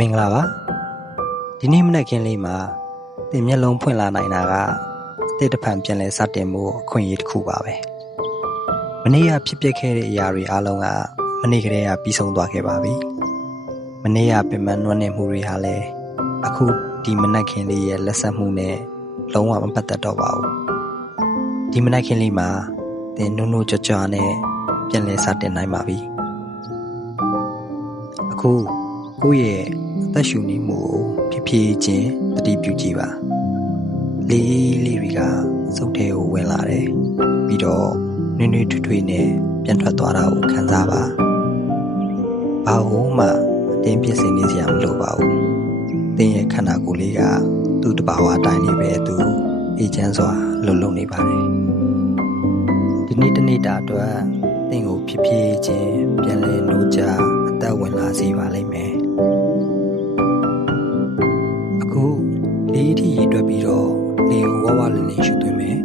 မင်္ဂလာပါဒီနေ့မနက်ခင်းလေးမှာသင်မျက်လုံးဖွင့်လာနိုင်တာကအသစ်တစ်ဖန်ပြန်လဲစတင်မှုအခွင့်အရေးတစ်ခုပါပဲမနေ့ကဖြစ်ပျက်ခဲ့တဲ့အရာတွေအားလုံးကမနေ့ကတည်းကပြီးဆုံးသွားခဲ့ပါပြီမနေ့ကပင်ပန်းနွမ်းနယ်မှုတွေဟာလည်းအခုဒီမနက်ခင်းလေးရဲ့လက်ဆက်မှုနဲ့လုံးဝမပတ်သက်တော့ပါဘူးဒီမနက်ခင်းလေးမှာသင်နိုးနိုးကြွကြွနဲ့ပြန်လဲစတင်နိုင်ပါပြီအခုကိုယ့်ရဲ့အသက်ရှူနေမှုကိုဖြည်းဖြည်းချင်းသတိပြုကြည့်ပါလေးလေးတွေကစုပ်ထဲကိုဝင်လာတယ်ပြီးတော့နွေ့နွေ့ထွေ့ထွေ့နဲ့ပြန်ထွက်သွားတာကိုခံစားပါဘာလို့မှအတင်းပြစ်စင်နေစရာမလိုပါဘူးသင်ရဲ့ခန္ဓာကိုယ်လေးကသူ့တဘာဝအတိုင်းလေးပဲသူအေးချမ်းစွာလှုပ်လှုပ်နေပါတယ်ဒီနေ့တနေ့တာအတွက်သင်ကိုဖြည်းဖြည်းချင်းပြန်လဲနိုးကြအသက်ဝင်လာစေပါလိမ့်မယ်အခုလေးထီရေတွက်ပြီးတော့လေကိုဝဝလင်းလင်းရှုသွင်းမယ်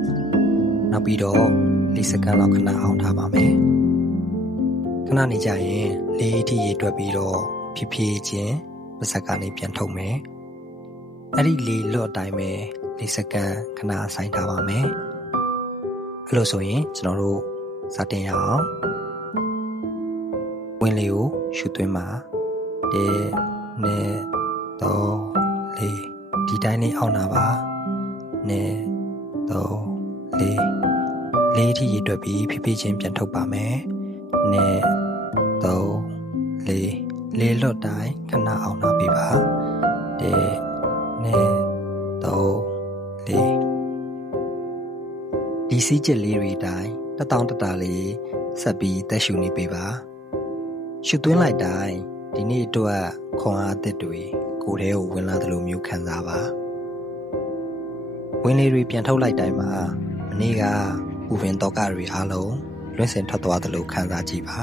နောက်ပြီးတော့၄စက္ကန့်လောက်ခဏအောင်ထားပါမယ်ခဏနေကြရင်လေးထီရေတွက်ပြီးတော့ဖြည်းဖြည်းချင်းပါးစပ်ကနေပြန်ထုတ်မယ်အဲ့ဒီလေလွတ်အတိုင်းပဲ၄စက္ကန့်ခဏဆိုင်ထားပါမယ်အဲ့လိုဆိုရင်ကျွန်တော်တို့စတင်ရအောင်ဝင်လေကိုရှုသွင်းပါ1 2 3 4ဒီတိုင်းလေးအောင်တာပါ1 3 4လေးထီရေတွက်ပြီးဖြည်းဖြည်းချင်းပြန်ထုတ်ပါမယ်1 3 4လေးလွတ်တိုင်းခဏအောင်နာပေးပါ1 2 3 4ဒီစီးကျက်လေးတွေတိုင်းတတောင်တတာလေးဆက်ပြီးတက်ရှူနေပေးပါရှုသွင်းလိုက်တိုင်းဒီနေ့အတွက်ခွန်အားအသစ်တွေကိုယ်ထဲကိုဝင်လာသလိုမျိုးခံစားပါဝင်လေတွေပြန်ထုတ်လိုက်တိုင်းမှာမနေ့ကဥပင်တော့ကတွေအားလုံးလွင့်စင်ထွက်သွားသလိုခံစားကြည့်ပါ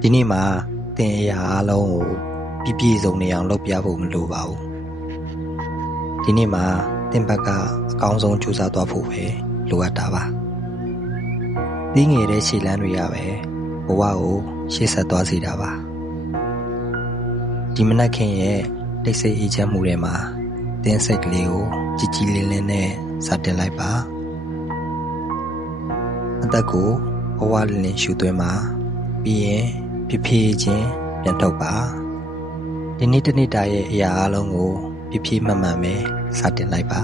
ဒီနေ့မှာသင်အရာအားလုံးကိုပြည့်စုံနေအောင်လုပ်ပြဖို့မလိုပါဘူးဒီနေ့မှာသင်ဘက်ကအကောင်းဆုံးကြိုးစားသွားဖို့ပဲလိုအပ်တာပါဒီငယ်တဲ့ခြေလမ်းတွေကပဲဘဝကိုရှေ့ဆက်သွားစေတာပါဒီမနက်ခင်းရဲ့တိတ်ဆိတ်အေးချမ်းမှုတွေမှာသင်စိတ်ကလေးကိုကြည်ကြည်လင်းလင်းနဲ့စတင်လိုက်ပါအသက်ကိုဘဝလင်းလင်းရှူသွင်းပါပြီးရင်ဖြည်းဖြည်းချင်းပြန်ထုတ်ပါဒီနေ့တနေ့တာရဲ့အရာအလုံးကိုဖြည်းဖြည်းမှန်မှန်ပဲစတင်လိုက်ပါ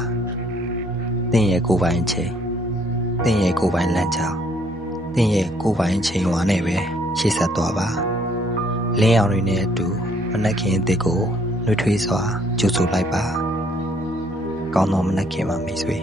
သင်ရဲ့ကိုယ်ပိုင်ချိန်သင်ရဲ့ကိုယ်ပိုင်လမ်းကြောင်းသင်ရဲ့ကိုယ်ပိုင်ချိန်ဝါနဲ့ပဲရှေ့ဆက်သွားပါလင်းအောင်တွေနဲ့အတူမနက်ခင်းအသစ်ကိုနှွေးထွေးစွာကြိုဆိုလိုက်ပါကောင်းသောမနက်ခင်းပါမိတ်ဆွေ